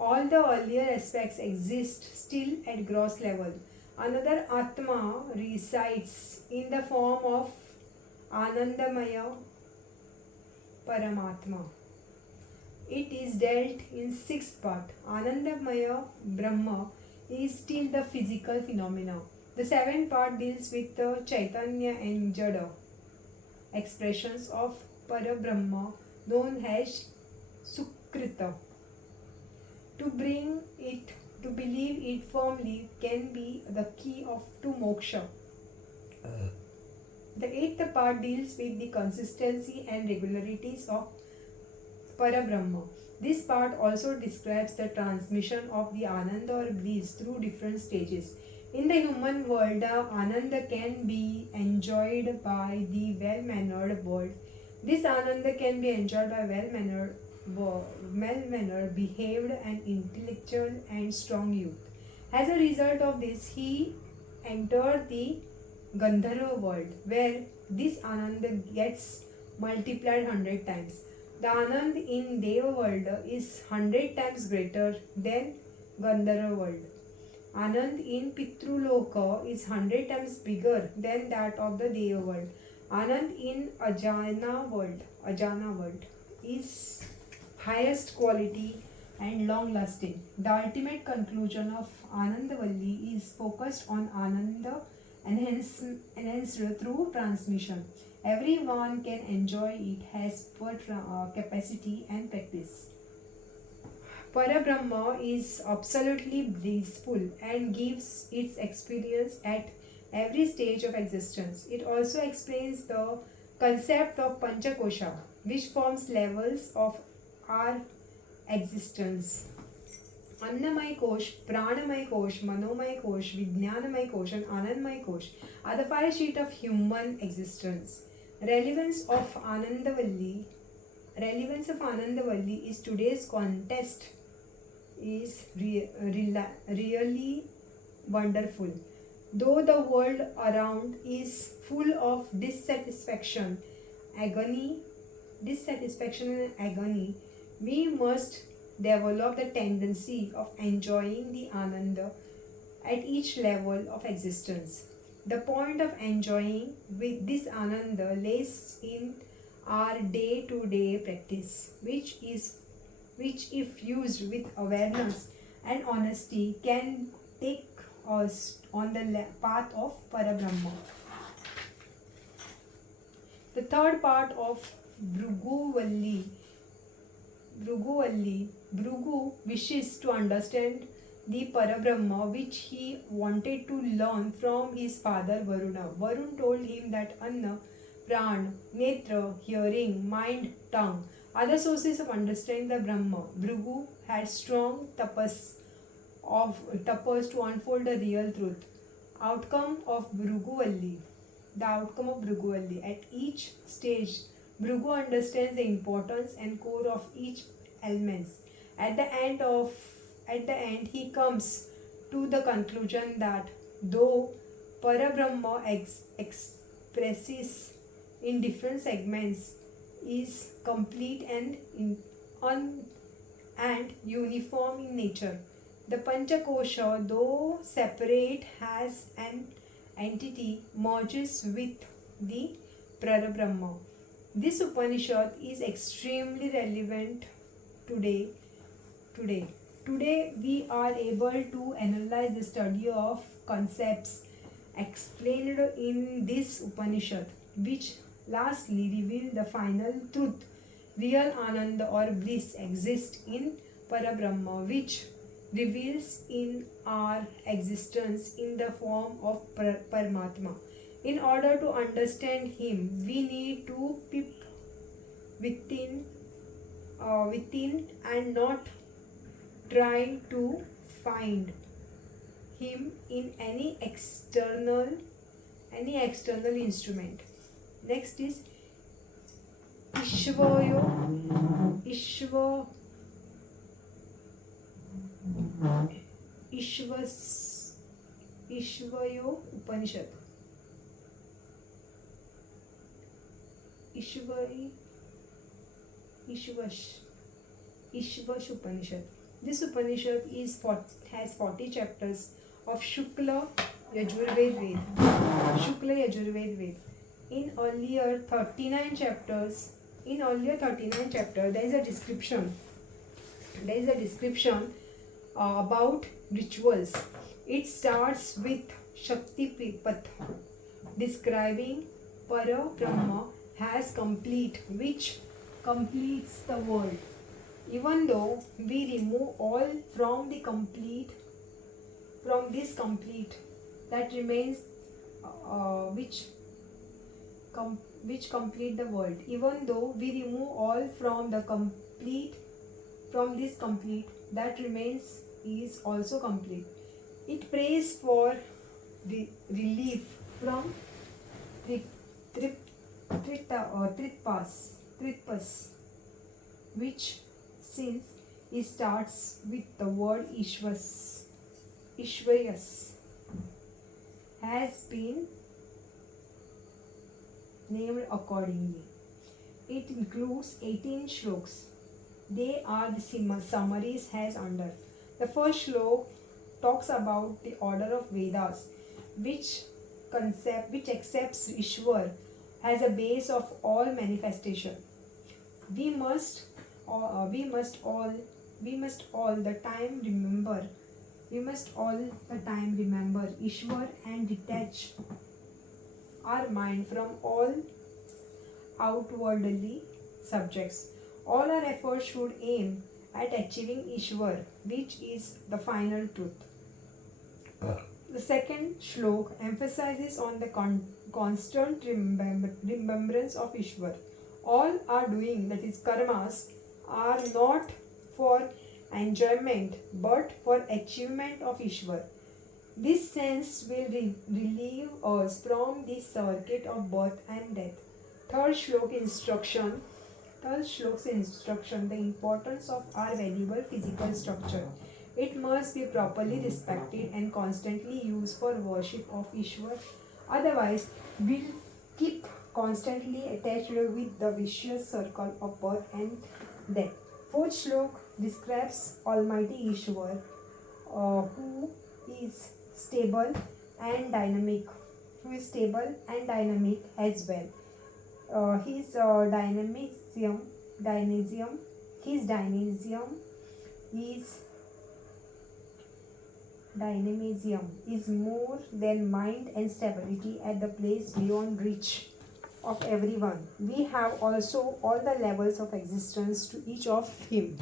All the earlier aspects exist still at gross level. Another Atma resides in the form of Anandamaya Paramatma. It is dealt in 6 parts. Anandamaya Brahma is still the physical phenomena. The 7th part deals with the Chaitanya and Jada expressions of Parabrahma known as Sukrita. To bring it, to believe it firmly can be the key to moksha. The 8th part deals with the consistency and regularities of Parabrahma. This part also describes the transmission of the Ananda or bliss through different stages. In the human world, the Ananda can be enjoyed by the well-mannered world. This Ananda can be enjoyed by well-mannered, behaved, and intellectual and strong youth. As a result of this, he entered the Gandharva world, where this Ananda gets multiplied 100 times. The Anand in Deva world is 100 times greater than Gandharva world. Anand in Pitruloka is 100 times bigger than that of the Deva world. Anand in Ajana world is highest quality and long lasting. The ultimate conclusion of Anandavalli is focused on Ananda enhanced through transmission. Everyone can enjoy it as per capacity and practice. Parabrahma is absolutely blissful and gives its experience at every stage of existence. It also explains the concept of Panchakosha, which forms levels of our existence. Annamay Kosh, Pranamay Kosh, Manomay Kosh, Vijnanamay Kosh, and Anandmay Kosh are the 5 sheets of human existence. Relevance of Anandavalli is today's contest is really wonderful. Though the world around is full of dissatisfaction and agony, we must develop the tendency of enjoying the Ananda at each level of existence. The point of enjoying with this Ananda lays in our day-to-day practice, which if used with awareness and honesty can take us on the path of Parabrahma. The 3rd part of Bhruguvalli, Bhrugu wishes to understand the Parabrahma which he wanted to learn from his father Varuna. Varun told him that Anna, Pran, Netra, hearing, mind, tongue are the sources of understanding the Brahma. Bhrugu had strong tapas to unfold the real truth. The outcome of Bhruguvalli. At each stage, Bhrugu understands the importance and core of each element. At the end, he comes to the conclusion that though Parabrahma expresses in different segments is complete and uniform in nature, the Panchakosha, though separate as an entity, merges with the Parabrahma. This Upanishad is extremely relevant today. Today we are able to analyze the study of concepts explained in this Upanishad, which lastly reveal the final truth. Real Ananda or bliss exists in Parabrahma, which reveals in our existence in the form of Paramatma. In order to understand him, we need to peep within and not try to find him in any external instrument. Next is Ishvayo Upanishad. Ishvash Upanishad. This Upanishad has 40 chapters of Shukla Yajurved Ved. In earlier 39 chapters in earlier 39 chapter, there is a description. There is a description about rituals. It starts with Shakti Path, describing Para Brahma has complete, which completes the world. Even though we remove all from the complete, from this complete, that remains which complete the world. Even though we remove all from the complete, from this complete, that remains is also complete. It prays for relief from Tritpas, which since it starts with the word Ishvayas, has been named accordingly. It includes 18 shlokas. They are the summaries as under. The first shlok talks about the order of Vedas, which accepts Ishwar as a base of all manifestation. We must all the time remember Ishwar and detach our mind from all outwardly subjects. All our efforts should aim at achieving Ishwar, which is the final truth. The second shlok emphasizes on the constant remembrance of Ishwar. All our doing, that is karmas, are not for enjoyment but for achievement of Ishwar. This sense will relieve us from the circuit of birth and death. Third shlok's instruction, the importance of our valuable physical structure. It must be properly respected and constantly used for worship of Ishwar. Otherwise, we'll keep constantly attached with the vicious circle of birth and death. Fourth shlok describes Almighty Ishwar, who is stable and dynamic, as well. His dynamism is more than mind and stability at the place beyond reach of everyone. We have also all the levels of existence to each of him.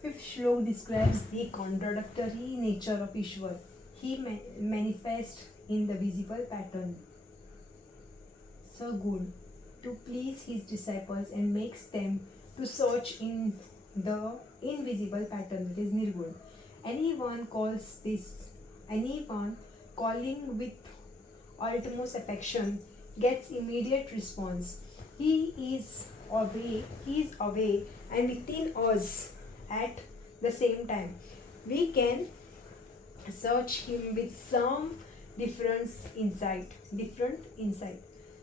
Fifth shlok describes the contradictory nature of Ishwar. He manifests in the visible pattern, so good, to please his disciples and makes them to search in the invisible pattern, that is Nirgun. Anyone calling with utmost affection gets immediate response. He is away and within us at the same time. We can search him with some different insight.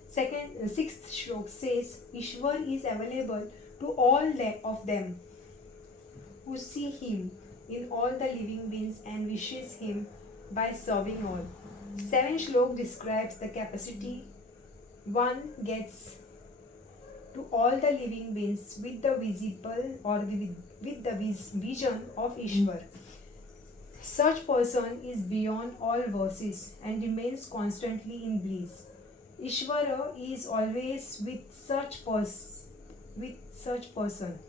Sixth shlok says Ishwar is available to all of them who see him in all the living beings and wishes him by serving all. Seventh shlok describes the capacity one gets to all the living beings with the visible or with the vision of Ishwar. Such person is beyond all verses and remains constantly in bliss. Ishvara is always with such person.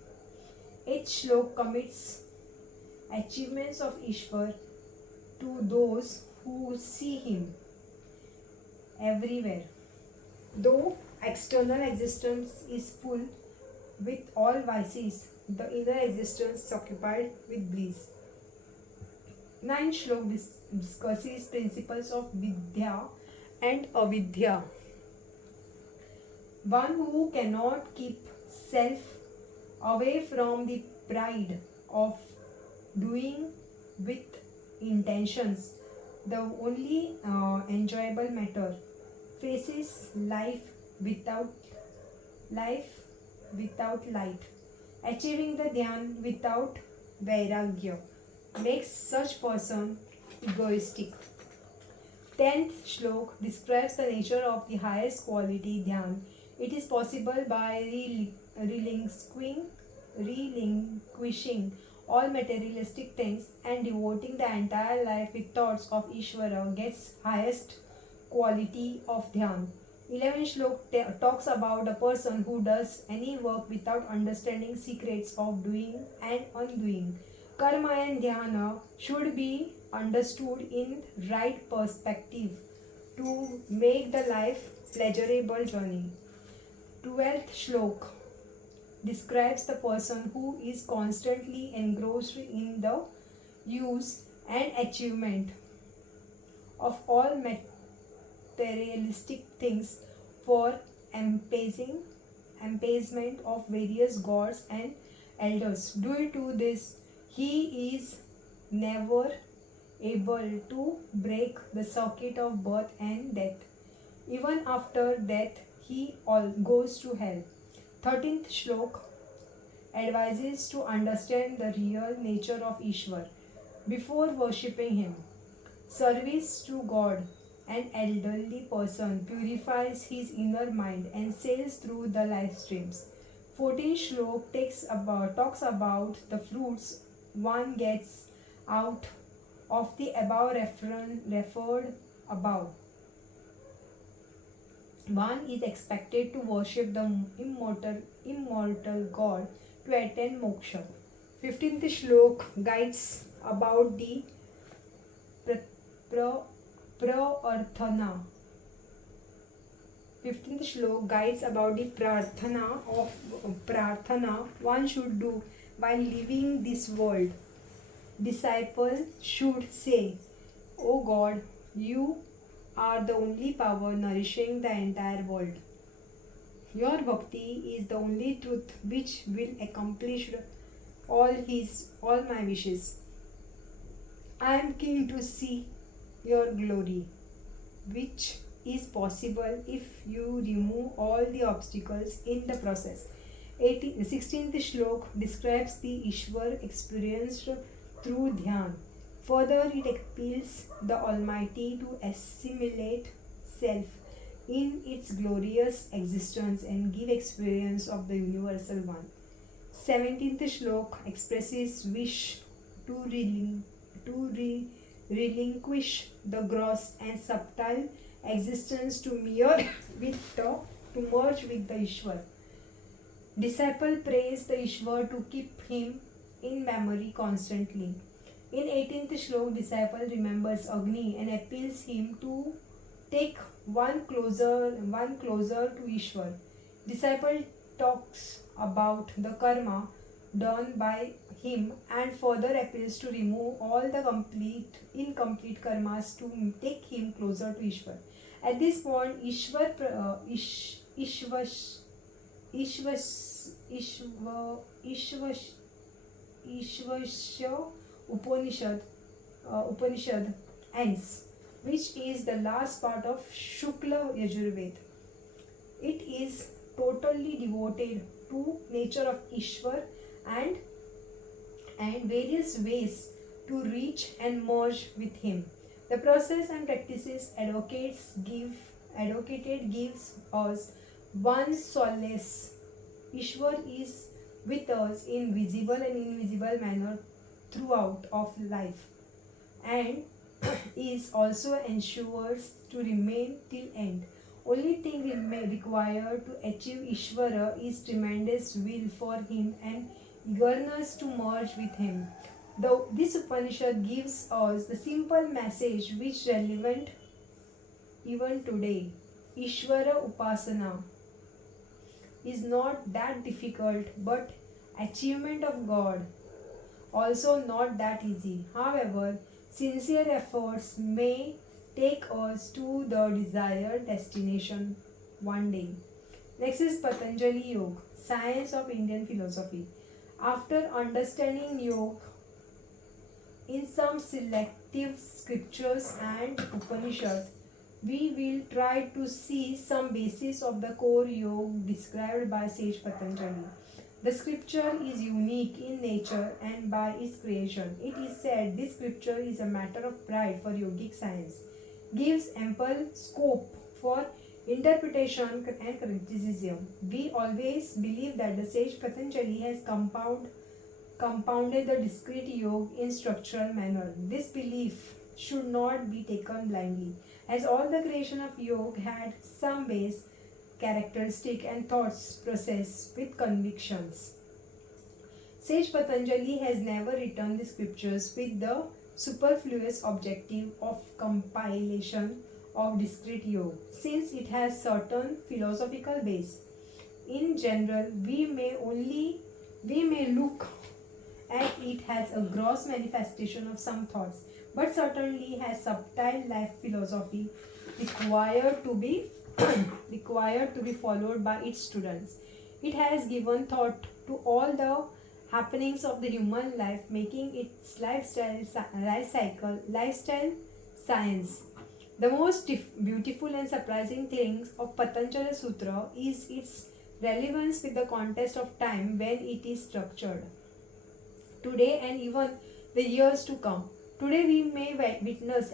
Each shlok commits achievements of Ishwar to those who see him everywhere. Though external existence is full with all vices, the inner existence is occupied with bliss. Ninth shlok discusses principles of Vidya and Avidya. One who cannot keep self away from the pride of doing with intentions, the only enjoyable matter, faces life without light, achieving the dhyan without vairagya, makes such person egoistic. 10th shlok describes the nature of the highest quality dhyan. It is possible by relinquishing all materialistic things and devoting the entire life with thoughts of Ishvara gets highest quality of dhyan. 11th shlok talks about a person who does any work without understanding secrets of doing and undoing. Karma and dhyana should be understood in right perspective to make the life pleasurable journey. 12th shlok describes the person who is constantly engrossed in the use and achievement of all materialistic things for appeasement of various gods and elders. Due to this, he is never able to break the circuit of birth and death. Even after death, he all goes to hell. 13th shlok advises to understand the real nature of Ishwar before worshipping him. Service to God, an elderly person, purifies his inner mind and sails through the life streams. 14th shlok talks about the fruits one gets out of the above referred above. One is expected to worship the immortal God to attain moksha. 15th shlok guides about the prarthana. 15th shlok guides about the prarthana one should do while leaving this world. Disciple should say, "O God, you are the only power nourishing the entire world. Your bhakti is the only truth which will accomplish all my wishes. I am keen to see your glory, which is possible if you remove all the obstacles in the process." 16th shlok describes the Ishwar experienced through dhyan. Further, it appeals the Almighty to assimilate self in its glorious existence and give experience of the Universal One. 17th shlok expresses wish to relinquish the gross and subtle existence to merge with the Ishwar. Disciple prays the Ishwar to keep him in memory constantly. In 18th shlok, disciple remembers Agni and appeals him to take one closer to Ishwar. Disciple talks about the karma done by him and further appeals to remove all the incomplete karmas to take him closer to Ishwar. At this point, Ishvasya Upanishad ends, which is the last part of Shukla Yajurved. It is totally devoted to nature of Ishwar and various ways to reach and merge with him. The process and practices advocated gives us one solace. Ishwar is with us in visible and invisible manner throughout of life and is also ensures to remain till end. Only thing required to achieve Ishvara is tremendous will for him and eagerness to merge with him. This Upanishad gives us the simple message which is relevant even today. Ishvara Upasana is not that difficult, but achievement of God also not that easy. However, sincere efforts may take us to the desired destination one day. Next is Patanjali Yoga, Science of Indian Philosophy. After understanding yoga in some selective scriptures and Upanishad, we will try to see some basis of the core yoga described by sage Patanjali. The scripture is unique in nature and by its creation. It is said this scripture is a matter of pride for yogic science. gives ample scope for interpretation and criticism. We always believe that the sage Patanjali has compounded the discrete yoga in structural manner. This belief should not be taken blindly, as all the creation of yoga had some base characteristic and thoughts process with convictions. Sage Patanjali has never written the scriptures with the superfluous objective of compilation of discrete yoga, since it has certain philosophical base. In general, we may look at it as a gross manifestation of some thoughts, but certainly has subtle life philosophy required to be required to be followed by its students. It has given thought to all the happenings of the human life, making its lifestyle science. The most beautiful and surprising thing of Patanjali Sutra is its relevance with the context of time when it is structured. Today and even the years to come. Today we may witness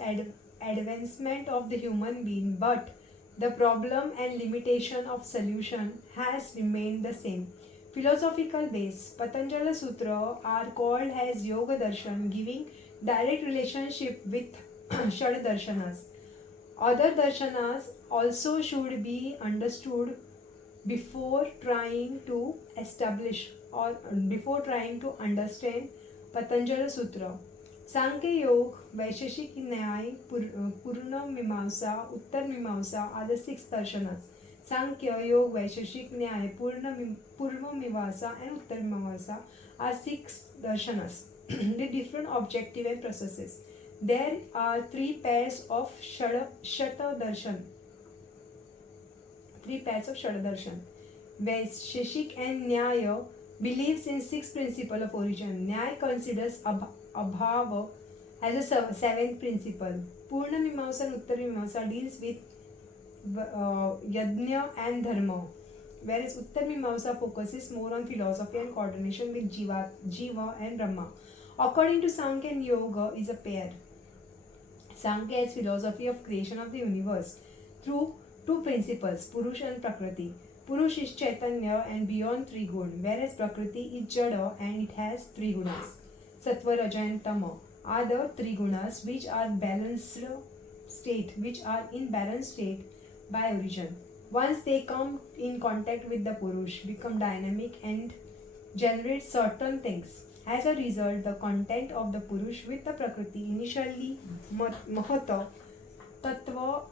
advancement of the human being, but the problem and limitation of solution has remained the same. Philosophical base. Patanjali Sutra are called as Yoga Darshan, giving direct relationship with Shad Darshanas. Other darshanas also should be understood before trying to establish or before trying to understand Patanjali Sutra. Sankhya Yoga, Vaisheshik Nyay, Purna Mimamsa, Uttar Mimamsa are the six darshanas. Sankhya, Yoga, Vaisheshik Nyay, Purva Mimamsa and Uttar Mimamsa are six darshanas with different objective and processes. There are three pairs of Shata Darshan. Vaisheshik and Nyaya believes in six principles of origin. Nyaya considers Abhava as a seventh principle. Purna Mimamsa and Uttar Mimamsa deals with Yajna and Dharma, whereas Uttar Mimamsa focuses more on philosophy and coordination with Jiva and Brahma. According to Sankhya, Yoga is a pair. Sankhya is philosophy of creation of the universe through two principles, Purush and Prakriti. Purush is Chaitanya and beyond three gun, whereas Prakriti is Jada and it has three gunas. Sattva, Raja and Tama are the three gunas which are in balanced state by origin. Once they come in contact with the Purush, become dynamic and generate certain things. As a result, the content of the Purush with the Prakriti, initially Mahat Tattva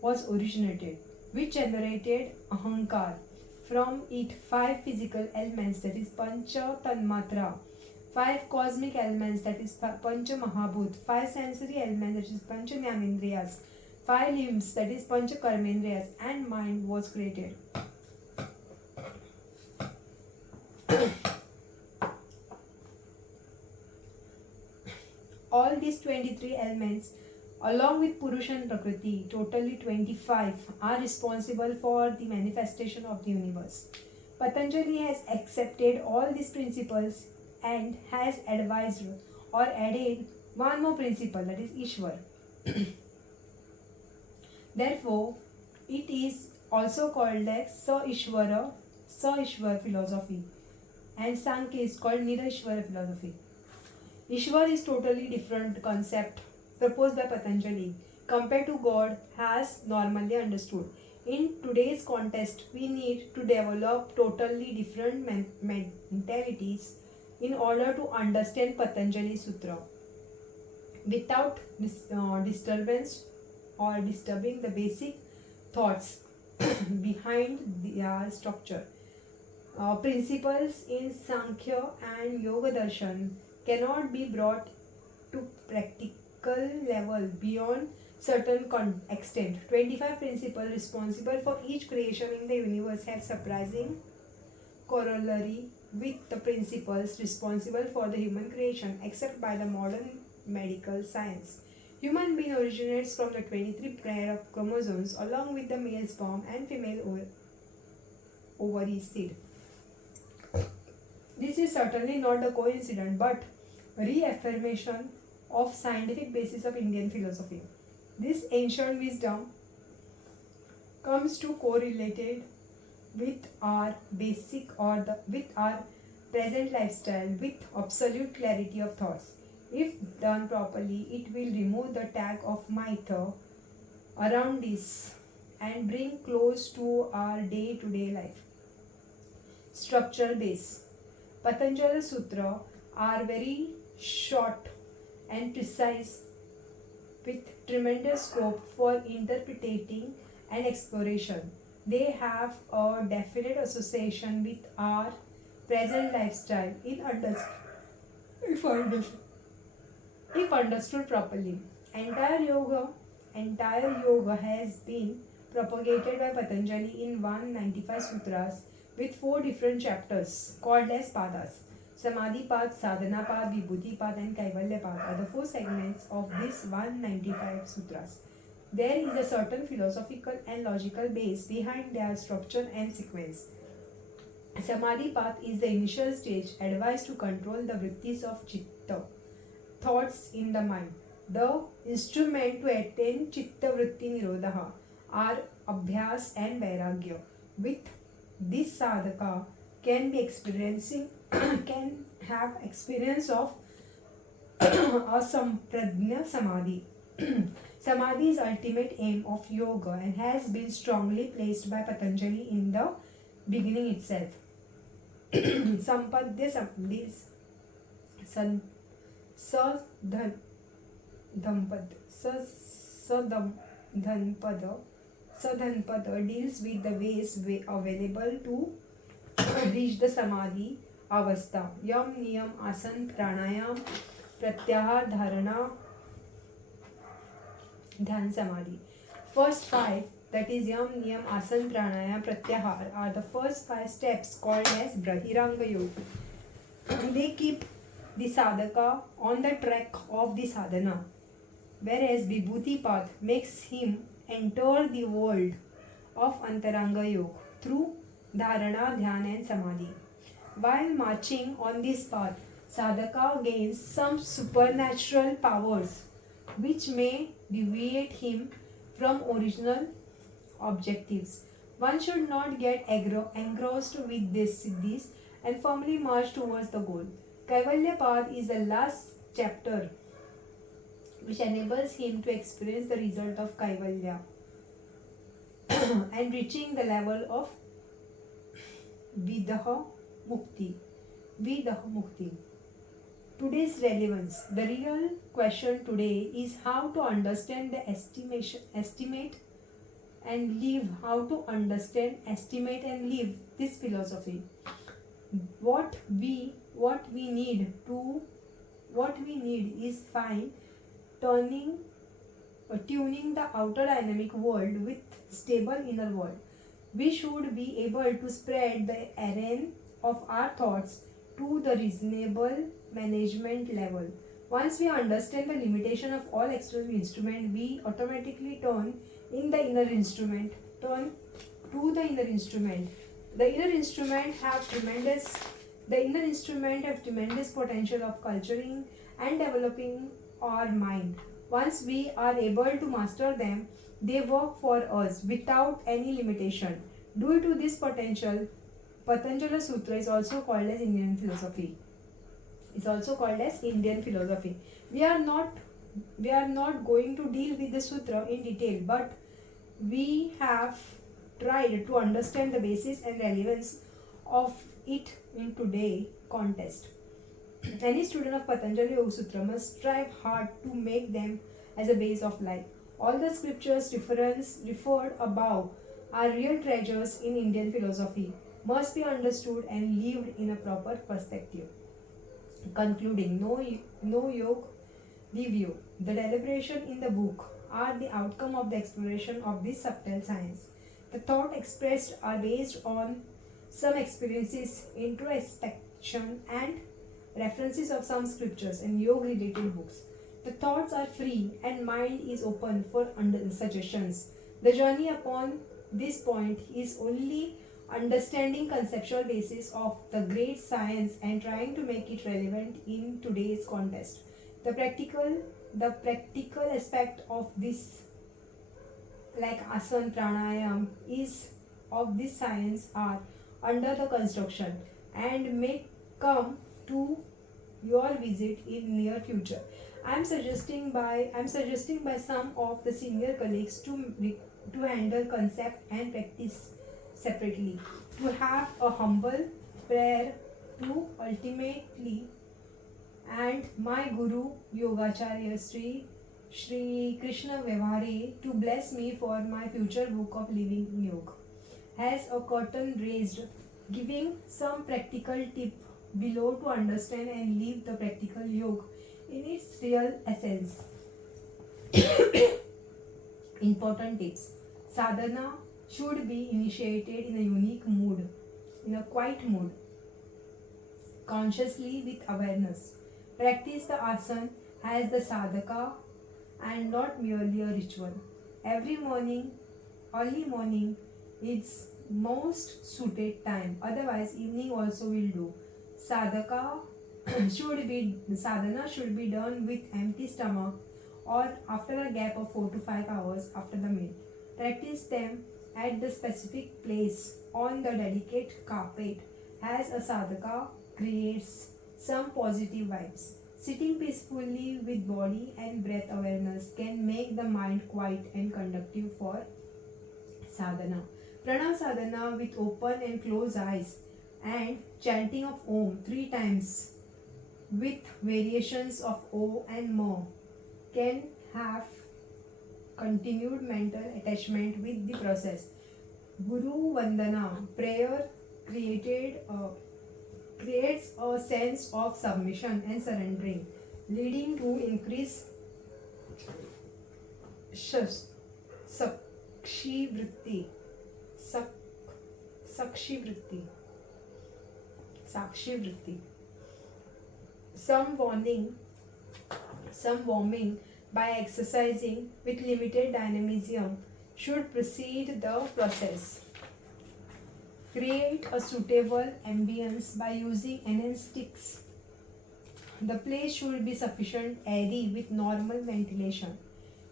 was originated, which generated Ahankar. From it, five physical elements, that is Pancha Tanmatra, five cosmic elements, that is Pancha Mahabhut, five sensory elements, that is Pancha Jnanendriyas, five limbs, that is Pancha Karmendriyas, and mind was created. All these 23 elements, along with Purusha and Prakriti, totally 25, are responsible for the manifestation of the universe. Patanjali has accepted all these principles and has advised or added one more principle, that is Ishwar. Therefore, it is also called as Sa-Ishwar philosophy, and Sankhya is called Nirishwara philosophy. Ishwar is totally different concept proposed by Patanjali compared to God as normally understood. In today's context, we need to develop totally different mentalities in order to understand Patanjali Sutra without disturbance or disturbing the basic thoughts behind their structure. Principles in Sankhya and Yoga Darshan cannot be brought to practical level beyond certain extent. 25 principles responsible for each creation in the universe have surprising corollary with the principles responsible for the human creation, except by the modern medical science. Human being originates from the 23 pair of chromosomes along with the male sperm and female ovary seed. This is certainly not a coincidence but reaffirmation of scientific basis of Indian philosophy. This ancient wisdom comes to correlated with our with our present lifestyle with absolute clarity of thoughts. If done properly, it will remove the tag of myth around this and bring close to our day-to-day life. Structural base. Patanjali Sutra are very short and precise with tremendous scope for interpreting and exploration. They have a definite association with our present lifestyle if understood, if understood properly. Entire yoga has been propagated by Patanjali in 195 sutras with 4 different chapters called as padas. Samadhi path, sadhana path, vibhuti path and kaivalya path are the 4 segments of this 195 sutras. There is a certain philosophical and logical base behind their structure and sequence. Samadhi path is the initial stage advised to control the vrittis of chitta, thoughts in the mind. The instrument to attain chitta vritti nirodha are abhyas and vairagya. With this sadhaka can be experiencing can have experience of a sampradnya samadhi. Samadhi is ultimate aim of yoga and has been strongly placed by Patanjali in the beginning itself. Sampadya Samadhi Sadhanpada deals with the ways available to reach the Samadhi avastha. Yam, Niyam, Asan, Pranayam, Pratyahar, Dharana, Dhyan, Samadhi. First 5, that is Yam, Niyam, Asan, Pranayam, Pratyahar, are the first 5 steps called as Brahiranga Yoga. They keep the sadhaka on the track of the sadhana, whereas Vibhuti path makes him enter the world of Antaranga Yoga through Dharana, Dhyan and Samadhi. While marching on this path, sadhaka gains some supernatural powers which may deviate him from original objectives. One should not get engrossed with these siddhis and firmly march towards the goal. Kaivalya path is the last chapter which enables him to experience the result of Kaivalya and reaching the level of Vidaha Mukti. Today's relevance. The real question today is how to understand the estimate and live. How to understand, estimate and live this philosophy. What we need is tuning the outer dynamic world with stable inner world. We should be able to spread the array of our thoughts to the reasonable management level. Once we understand the limitation of all external instrument, we automatically turn to the inner instrument. The inner instrument have tremendous potential of culturing and developing our mind. Once we are able to master them, they work for us without any limitation. Due to this potential, Patanjali Sutra is also called as Indian philosophy. We are not going to deal with the sutra in detail, but we have tried to understand the basis and relevance of it in today's context. Any student of Patanjali Yoga Sutra must strive hard to make them as a base of life. All the scriptures referred above are real treasures in Indian philosophy, must be understood and lived in a proper perspective. Concluding, no yoga, live yoga. The deliberation in the book are the outcome of the exploration of this subtle science. The thought expressed are based on some experiences, introspection and references of some scriptures and yoga related books. The thoughts are free and mind is open for suggestions. The journey upon this point is only understanding conceptual basis of the great science and trying to make it relevant in today's context. The practical aspect of this, like asana pranayam, is of this science are under the construction and may come to your visit in near future. I'm suggesting by some of the senior colleagues to handle concept and practice separately, to have a humble prayer to ultimately, and my Guru Yogacharya Shri Krishna Vyavahare to bless me for my future book of Living Yoga. Has a curtain raised, giving some practical tip below to understand and live the practical yoga in its real essence. Important tips. Sadhana should be initiated in a unique mood, in a quiet mood, consciously with awareness. Practice the asana as the sadhaka and not merely a ritual. Every morning, early morning, is most suited time. Otherwise, evening also will do. Sadhaka sadhana should be done with empty stomach or after a gap of 4 to 5 hours after the meal. Practice them at the specific place on the delicate carpet as a sadhaka creates some positive vibes. Sitting peacefully with body and breath awareness can make the mind quiet and conductive for sadhana. Pranav sadhana with open and closed eyes and chanting of Om 3 times with variations of O and Mo can have continued mental attachment with the process. Guru Vandana prayer creates a sense of submission and surrendering, leading to increased sakshi vritti. Sakshi vritti. Sakshi vritti. Some warming by exercising with limited dynamism should precede the process. Create a suitable ambience by using anesthetics. The place should be sufficient airy with normal ventilation.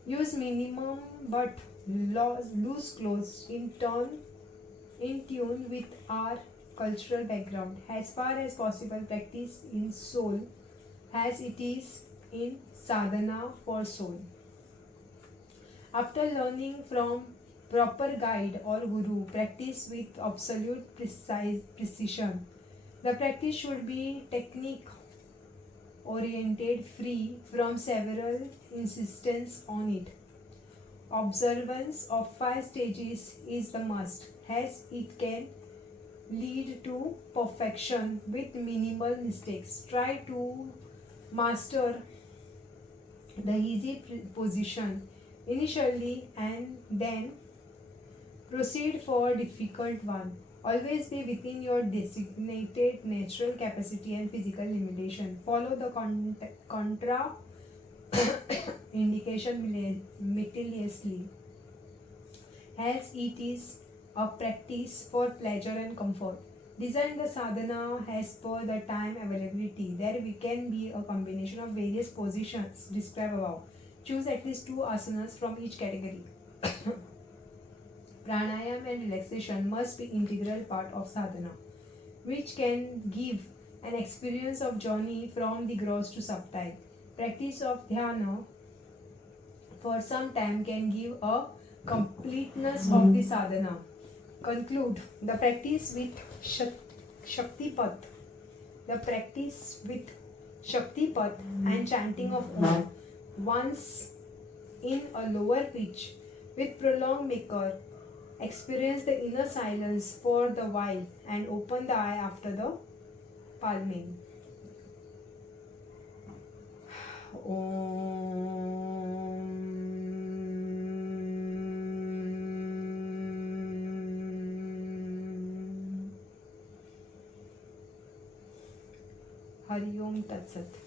Use minimum but loose clothes in tune with our cultural background. As far as possible, practice in soul as it is in sadhana for soul. After learning from proper guide or guru, practice with absolute precision. The practice should be technique oriented, free from several insistence on it. Observance of 5 stages is the must, as it can lead to perfection with minimal mistakes. Try to master the easy position initially and then proceed for difficult one. Always be within your designated natural capacity and physical limitation. Follow the contra indication meticulously, as it is a practice for pleasure and comfort. Design the sadhana as per the time availability. There can be a combination of various positions described above. Choose at least 2 asanas from each category. Pranayam and relaxation must be integral part of sadhana, which can give an experience of journey from the gross to subtle. Practice of dhyana for some time can give a completeness of the sadhana. Conclude the practice with Shaktipat. The practice with Shaktipat and chanting of Om once in a lower pitch with prolonged makar. Experience the inner silence for the while and open the eye after the palming. Om. Hari Om Tat Sat.